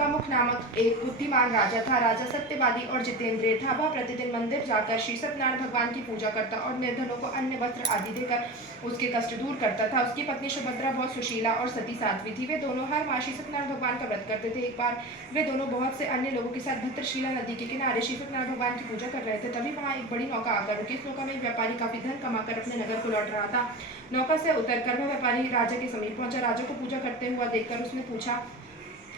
शल्कामुख नामक एक बुद्धिमान राजा था। राजा सत्यवादी और जितेंद्रिय था। वह प्रतिदिन मंदिर जाकर श्री सत्यनारायण भगवान की पूजा करता और निर्धनों को अन्न वस्त्र आदि देकर उसके कष्ट दूर करता था। उसकी पत्नी सुभद्रा बहुत सुशीला और सती साध्वी थी। वे दोनों हर माह श्री सत्यनारायण भगवान का व्रत करते थे। एक बार वे दोनों बहुत से अन्य लोगों के साथ भद्रशिला नदी के किनारे श्री सत्यनारायण भगवान की पूजा कर रहे थे। तभी वहां एक बड़ी नौका आकर रुकी। इस नौका में एक व्यापारी काफी धन कमाकर अपने नगर को लौट रहा था। नौका से उतरकर वह व्यापारी राजा के समीप पहुंचा। राजा को पूजा करते हुआ देखकर उसने पूछा,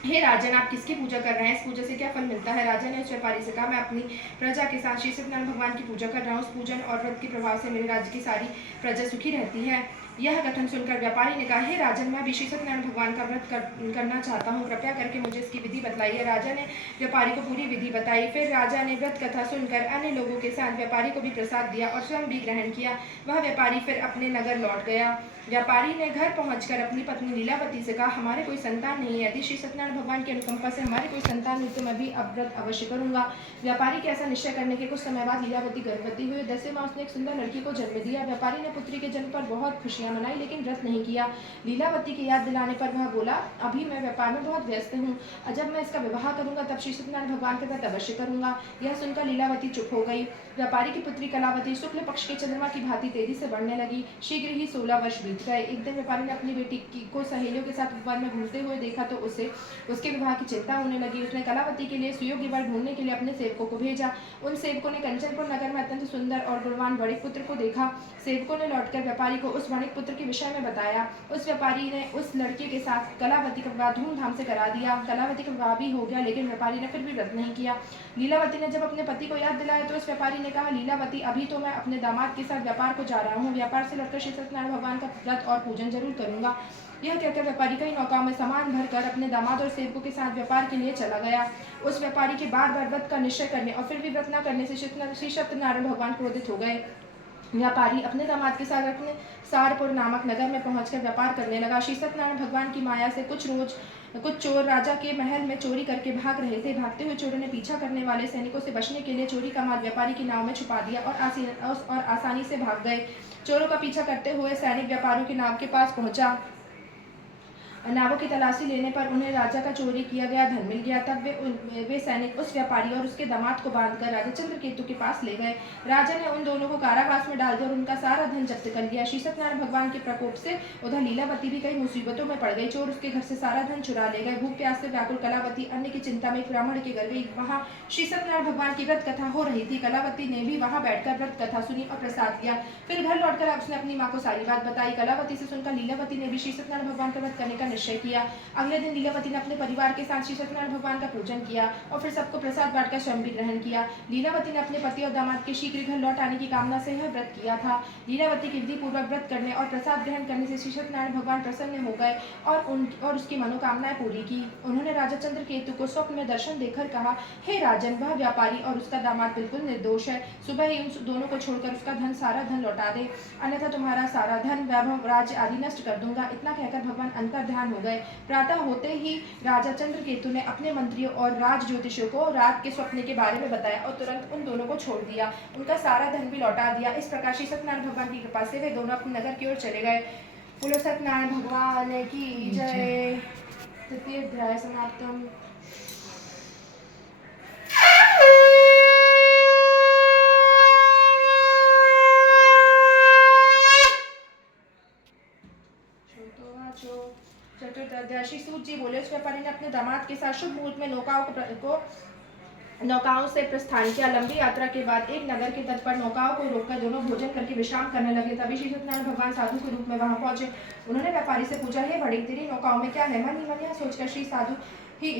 हे राजन, आप किसकी पूजा कर रहे हैं? इस पूजा से क्या फल मिलता है? राजा ने उस व्यापारी से कहा, मैं अपनी प्रजा के साथ श्री सत्यनारायण भगवान की पूजा कर रहा हूँ। उस पूजन और व्रत के प्रभाव से मेरे राज्य की सारी प्रजा सुखी रहती है। यह कथन सुनकर व्यापारी ने कहा, हे राजन, मैं भी श्री सत्यनारायण भगवान का व्रत करना चाहता हूँ। कृपया करके मुझे इसकी विधि बताइए। राजा ने व्यापारी को पूरी विधि बताई। फिर राजा ने व्रत कथा सुनकर अन्य लोगों के साथ व्यापारी को भी प्रसाद दिया और स्वयं भी ग्रहण किया। वह व्यापारी फिर अपने नगर लौट गया। व्यापारी ने घर पहुंचकर अपनी पत्नी लीलावती से कहा, हमारे कोई संतान नहीं है। यदि श्री सत्यनारायण भगवान की अनुकंपा से हमारे कोई संतान हुई तो मैं भी अब व्रत अवश्य करूंगा। व्यापारी के ऐसा निश्चय करने के कुछ समय बाद लीलावती गर्भवती हुई। 10वें माह उसने एक सुंदर लड़की को जन्म दिया। व्यापारी ने पुत्री के जन्म पर बहुत खुशियां मनाई, लेकिन व्रत नहीं किया। लीलावती की याद दिलाने पर वह बोला, अभी मैं व्यापार में बहुत व्यस्त हूँ। जब मैं इसका विवाह करूंगा तब श्री सत्यनारायण भगवान के व्रत अवश्य करूंगा। यह सुनकर लीलावती चुप हो गई। व्यापारी की पुत्री कलावती शुक्ल पक्ष के चंद्रमा की भांति तेजी से बढ़ने लगी। शीघ्र ही 16 वर्ष बीत गए। एक दिन व्यापारी ने अपनी बेटी को सहेलियों के साथ वन में घूमते हुए देखा तो उसे उसके विवाह की चिंता होने लगी। उसने कलावती के लिए सुयोग्य वर ढूंढने के लिए अपने सेवकों को भेजा। उन सेवकों ने कंचनपुर नगर में अत्यंत सुंदर और गुणवान वणिक पुत्र को देखा। सेवकों ने लौटकर व्यापारी को उस वणिक पुत्र के विषय में बताया। उस व्यापारी ने उस लड़के के साथ कलावती का विवाह धूमधाम से करा दिया। कलावती का विवाह भी हो गया, लेकिन व्यापारी ने फिर भी व्रत नहीं किया। लीलावती ने जब अपने पति को याद दिलाया तो उस व्यापारी ने कहा, लीलावती, अभी तो मैं अपने दामाद के साथ व्यापार को जा रहा हूँ। व्यापार से लौटकर श्री सत्यनारायण भगवान का व्रत और पूजन जरूर करूंगा। यह कहकर व्यापारी कई नौकाओं में सामान भरकर अपने दामाद और सेवकों के साथ व्यापार के लिए चला गया। उस व्यापारी के बार बार व्रत का निश्चय करने और फिर भी व्रत न करने से श्री सत्यनारायण भगवान क्रोधित हो गए। व्यापारी अपने दामाद के साथ अपने सारपुर नामक नगर में पहुंचकर व्यापार करने लगा। श्री सत्यनारायण भगवान की माया से कुछ चोर राजा के महल में चोरी करके भाग रहे थे। भागते हुए चोरों ने पीछा करने वाले सैनिकों से बचने के लिए चोरी का माल व्यापारी की नाव में छुपा दिया और आसानी से भाग गए। चोरों का पीछा करते हुए सैनिक व्यापारियों की नाव के पास पहुंचा। नावों की तलाशी लेने पर उन्हें राजा का चोरी किया गया धन मिल गया। तब वे सैनिक उस व्यापारी और उसके दामाद को बांधकर राजा चंद्रकेतु के पास ले गए। राजा ने उन दोनों को कारावास में डाल दिया और उनका सारा धन जब्त कर लिया। श्री सत्यनारायण भगवान के प्रकोप से उधर लीलावती भी कई मुसीबतों में पड़ गई। चोर उसके घर से सारा धन चुरा ले गए। भूख प्यास से व्याकुल कलावती अन्न की चिंता में एक ब्राह्मण के घर गई। वहां श्री सत्यनारायण भगवान की व्रत कथा हो रही थी। कलावती ने भी वहां बैठकर व्रत कथा सुनी और प्रसाद दिया। फिर घर लौटकर उसने अपनी माँ को सारी बात बताई। कलावती से सुनकर लीलावती ने भी श्री सत्यनारायण भगवान का व्रत करने का निश्चय किया। अगले दिन लीलावती ने अपने परिवार के साथ श्री सत्यनारायण भगवान का पूजन किया और फिर सबको प्रसाद बांटकर स्वयं भी ग्रहण किया। लीलावती ने अपने पति और दामाद के शीघ्र घर लौट आने की कामना से यह व्रत किया था। लीलावती की विधि पूर्वक व्रत करने और प्रसाद ग्रहण करने से श्री सत्यनारायण भगवान प्रसन्न हो गए और उसकी मनोकामनाएं पूरी की। उन्होंने राजा चंद्रकेतु को स्वप्न में दर्शन देकर कहा, हे राजन, वह व्यापारी और उसका दामाद बिल्कुल निर्दोष है। सुबह ही उन दोनों को छोड़कर उसका सारा धन लौटा दे, अन्यथा तुम्हारा सारा धन, वैभव, राज्य आदि नष्ट कर दूंगा। इतना कहकर भगवान अंतर्ध्यान हो गए। प्रातः होते ही राजा चंद्रकेतु ने अपने मंत्रियों और राज ज्योतिषियों को रात के स्वप्न के बारे में बताया और तुरंत उन दोनों को छोड़ दिया। उनका सारा धन भी लौटा दिया। इस प्रकार श्री सत्यनारायण भगवान की कृपा से वे दोनों अपने नगर की ओर चले गए। बोलो सत्यनारायण भगवान की जय। तृतीय अध्याय समाप्तम। चतुर्थ अध्याय। श्री सूत जी बोले, उस व्यापारी ने अपने दामाद के साथ शुभ मुहूर्त में नौकाओं से प्रस्थान किया। लंबी यात्रा के बाद एक नगर के तट पर नौकाओं को रोककर दोनों भोजन करके विश्राम करने लगे। तभी श्री सत्यनारायण भगवान साधु के रूप में वहां पहुंचे। उन्होंने व्यापारी से पूछा, हे बड़ी, तेरी नौकाओं में क्या है? मन ही मन यह सोचकर श्री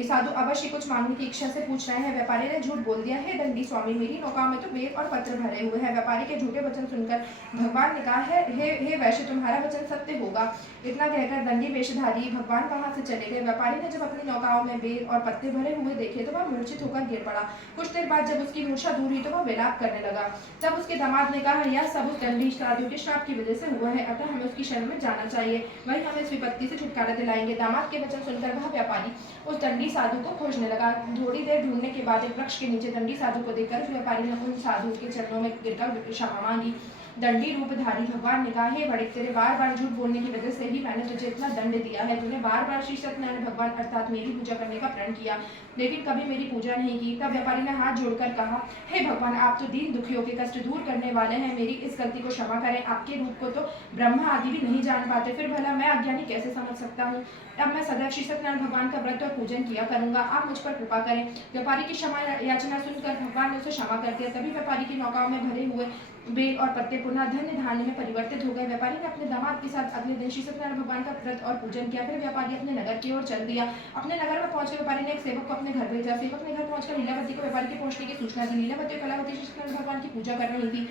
साधु अवश्य कुछ मांगने की इच्छा से पूछ रहे हैं। व्यापारी ने झूठ बोल दिया, हे दंडी स्वामी, मेरी नौकाओं में तो बेर और पत्र भरे हुए हैं। व्यापारी के झूठे वचन सुनकर भगवान ने कहा, हे वैश्य, तुम्हारा वचन सत्य होगा। इतना कहकर दंडी वेशधारी भगवान वहां से चले गए। व्यापारी ने जब अपनी नौकाओं में बेर और पत्ते भरे हुए देखे तो वह मूर्छित होकर गिर पड़ा। कुछ देर बाद जब उसकी मूर्छा दूर हुई तो वह विलाप करने लगा। तब उसके दामाद ने कहा, यह सब उस दंडी साधु के श्राप की वजह से हुआ है, अतः हमें उसकी शरण में जाना चाहिए, वही हमें इस विपत्ति से छुटकारा दिलाएंगे। दामाद के वचन सुनकर वह व्यापारी उस दंडी साधु को खोजने लगा। थोड़ी देर ढूंढने के बाद एक वृक्ष के नीचे दंडी साधु को देखकर उस व्यापारी ने उन साधु के चरणों में गिरकर क्षमा मांगी। दंडी रूपधारी भगवान ने कहा, हे बड़े, तेरे बार बार झूठ बोलने की वजह से ही मैंने तुझे इतना दंड दिया है। तूने बार बार श्री सत्यनारायण भगवान अर्थात मेरी पूजा करने का प्रण किया, लेकिन कभी मेरी पूजा नहीं की। तब व्यापारी ने हाथ जोड़कर कहा, हे भगवान, आप तो दीन दुखियों के कष्ट दूर करने वाले हैं, मेरी इस गलती को क्षमा करें। आपके रूप को तो ब्रह्मा आदि भी नहीं जान पाते, फिर भला मैं अज्ञानी कैसे समझ सकता हूँ। अब मैं सदैव श्री सत्यनारायण भगवान का व्रत और पूजन किया करूंगा, आप मुझ पर कृपा करें। व्यापारी की क्षमा याचना सुनकर भगवान ने उसे क्षमा कर दिया। तभी व्यापारी की नौकाओं में भरे हुए बेल और पत्ते पुनः धन्य धान्य में परिवर्तित हो गए। व्यापारी ने अपने दामाद के साथ अगले दिन श्री सत्यनारायण भगवान का व्रत और पूजन किया। फिर व्यापारी अपने नगर की ओर चल दिया। अपने नगर में पहुंचकर व्यापारी ने एक सेवक को अपने घर भेजा। सेवक ने घर पहुंचकर लीलावती को व्यापारी के पहुंचने की सूचना दी। लीलावती और कलावती श्री सत्यनारायण भगवान की पूजा कर रही थी।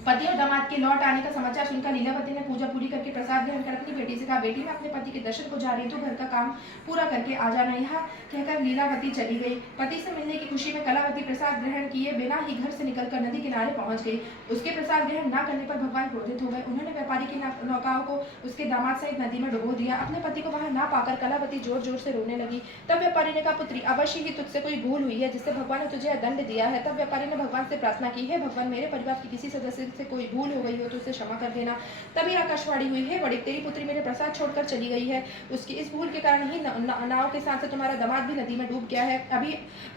पति और दामाद के लौट आने का समाचार सुनकर लीलावती ने पूजा पूरी करके प्रसाद ग्रहण कर अपनी बेटी से कहा, बेटी, मैं अपने पति के दर्शन को जा रही हूँ, तो घर का काम पूरा करके आ जाना। यहाँ कहकर लीलावती चली गई। पति से मिलने की खुशी में कलावती प्रसाद ग्रहण किए बिना ही घर से निकलकर नदी किनारे पहुंच गई। उसके प्रसाद ग्रहण न करने पर भगवान क्रोधित हो गए। उन्होंने व्यापारी की नौकाओं को उसके दामाद सहित नदी में डुबो दिया। अपने पति को वहां न पाकर कलावती जोर जोर से रोने लगी। तब व्यापारी ने कहा, पुत्री, अवश्य ही तुझसे कोई भूल हुई है जिससे भगवान ने तुझे दंड दिया है। तब व्यापारी ने भगवान से प्रार्थना की, हे भगवान, मेरे परिवार के किसी सदस्य से कोई भूल हो गई हो तो उसे क्षमा कर देना। तभी आकाशवाणी हुई, हे बड़ी, तेरी पुत्री मेरे प्रसाद छोड़कर चली गई है। उसकी इस भूल के कारण ही नाव के साथ तुम्हारा दामाद भी नदी में डूब गया है।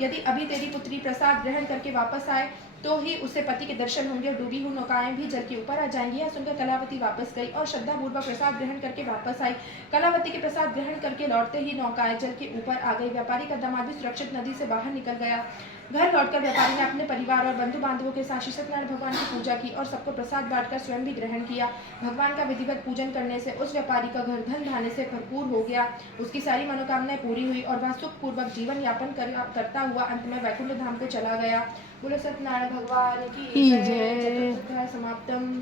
यदि अभी तेरी पुत्री प्रसाद ग्रहण करके वापस आए तो ही उसे पति के दर्शन होंगे और डूबी हुई नौकाएं भी जल के ऊपर आ जाएंगी। यह सुनकर कलावती वापस गई और श्रद्धापूर्वक प्रसाद ग्रहण करके वापस आई। कलावती के प्रसाद ग्रहण करके लौटते ही नौकाएं जल के ऊपर आ गई। व्यापारी का दामाद भी सुरक्षित नदी से बाहर निकल गया। घर लौटकर व्यापारी ने अपने परिवार और बंधु बांधवों के साथ श्री सत्यनारायण भगवान की पूजा की और सबको प्रसाद बांटकर स्वयं भी ग्रहण किया। भगवान का विधिवत पूजन करने से उस व्यापारी का घर धन धान्य से भरपूर हो गया। उसकी सारी मनोकामनाएं पूरी हुई और वह सुखपूर्वक जीवन यापन करता हुआ अंत में वैकुंठ धाम को चला गया। बोलो सत्यनारायण भगवान की जय। चतुर्थ समाप्तम।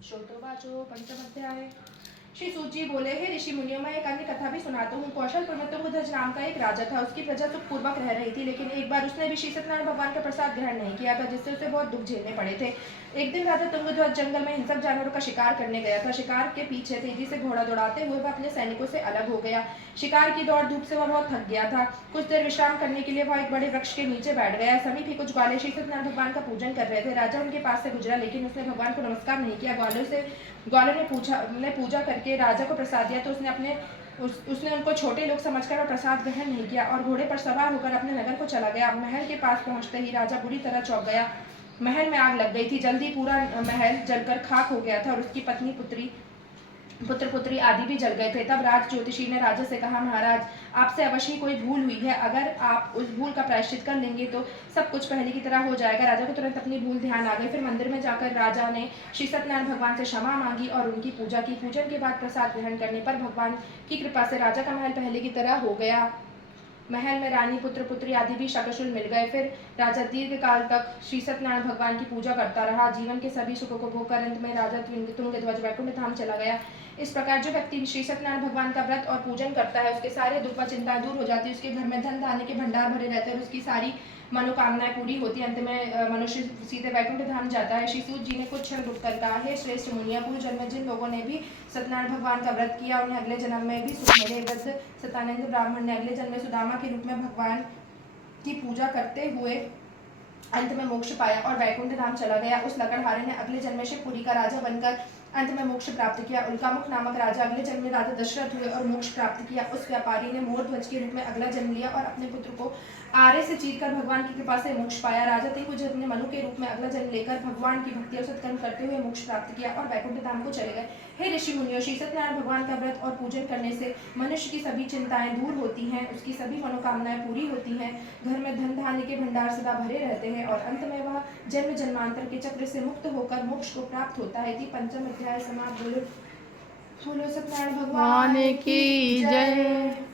श्रोतोवाचो पंचम अध्याय। श्री सूत जी बोले, हे ऋषि मुनियों, मैं एक अन्य कथा भी सुनाता हूँ। कौशलपुर में तुंगध्वज नाम का एक राजा था। उसकी प्रजा सुखपूर्वक रह रही थी, लेकिन एक बार उसने भी श्री सत्यनारायण भगवान का प्रसाद ग्रहण नहीं किया था, जिससे उसे बहुत दुख झेलने पड़े थे। एक दिन राजा तुंगध्वज जंगल में हिंसक जानवरों का शिकार करने गया था। शिकार के पीछे तेजी से घोड़ा दौड़ाते हुए वह अपने सैनिकों से अलग हो गया। शिकार की दौड़ धूप से वह बहुत थक गया था। कुछ देर विश्राम करने के लिए वह एक बड़े वृक्ष के नीचे बैठ गया। समीप ही कुछ ग्वाले श्री सत्यनारायण भगवान का पूजन कर रहे थे। राजा उनके पास से गुजरा, लेकिन उसने भगवान को नमस्कार नहीं किया। ग्वालों ने पूजा करके राजा को प्रसाद दिया तो उसने उनको छोटे लोग समझकर प्रसाद ग्रहण नहीं किया और घोड़े पर सवार होकर अपने नगर को चला गया। महल के पास पहुंचते ही राजा बुरी तरह चौंक गया। महल में आग लग गई थी। जल्दी पूरा महल जलकर खाक हो गया था और उसकी पत्नी पुत्र पुत्री आदि भी जल गए थे। तब राज ज्योतिषी ने राजा से कहा, महाराज, आपसे अवश्य कोई भूल हुई है। अगर आप उस भूल का प्रायश्चित कर लेंगे तो सब कुछ पहले की तरह हो जाएगा। राजा को तुरंत अपनी भूल ध्यान आ गई। फिर मंदिर में जाकर राजा ने श्री सत्यनारायण भगवान से क्षमा मांगी और उनकी पूजा की। पूजन के बाद प्रसाद ग्रहण करने पर भगवान की कृपा से राजा का महल पहले की तरह हो गया। महल में रानी, पुत्र पुत्री आदि भी सकुशल मिल गए। फिर राजा दीर्घ काल तक श्री सत्यनारायण भगवान की पूजा करता रहा। जीवन के सभी सुखों को भोगकर अंत में राजा तुंगध्वज वैकुंठ धाम चला गया। इस प्रकार जो व्यक्ति श्री सत्यनारायण भगवान का व्रत और पूजन करता है, उसके सारे दुख व चिंताएं दूर हो जाती है। उसके घर में धन धान्य के भंडार भरे रहते हैं और उसकी सारी मनोकामनाएं पूरी होती है। अंत में मनुष्य सीधे वैकुंठ धाम जाता है। श्री सूत जी ने कुछ क्षण रुककर कहा, हे श्रेष्ठ मुनिया, पूर्व जन्म में जिन लोगों ने भी सत्यनारायण भगवान का व्रत किया, उन्हें अगले जन्म में भी सुख मिले। वृद्ध सतानंद ब्राह्मण ने अगले जन्म में सुदामा के रूप में भगवान की पूजा करते हुए अंत में मोक्ष पाया और वैकुंठ धाम चला गया। उस लकड़हारे ने अगले जन्म में शिवपुरी का राजा बनकर अंत में मोक्ष प्राप्त किया। उल्कामुख नामक राजा अगले जन्म में राजा दशरथ हुए और मोक्ष प्राप्त किया। उस व्यापारी ने मोर ध्वज के रूप में अगला जन्म लिया और अपने पुत्र को आरे से चीरकर भगवान की कृपा से मोक्ष पाया। राजा त्रिभुज ने मनु के रूप में अगला जन्म लेकर भगवान की भक्ति और सत्कर्म करते हुए मोक्ष प्राप्त किया और वैकुंठ धाम को चले गए। हे ऋषि मुनियों, श्री सत्यनारायण भगवान का व्रत और पूजन करने से मनुष्य की सभी चिंताएं दूर होती हैं, उसकी सभी मनोकामनाएं पूरी होती हैं, घर में धन धान्य के भंडार सदा भरे रहते हैं और अंत में वह जन्म जन्मांतर के चक्र से मुक्त होकर मोक्ष को प्राप्त होता है। पंचम अध्याय समाप्त। बोलो सत्यनारायण भगवान की जय।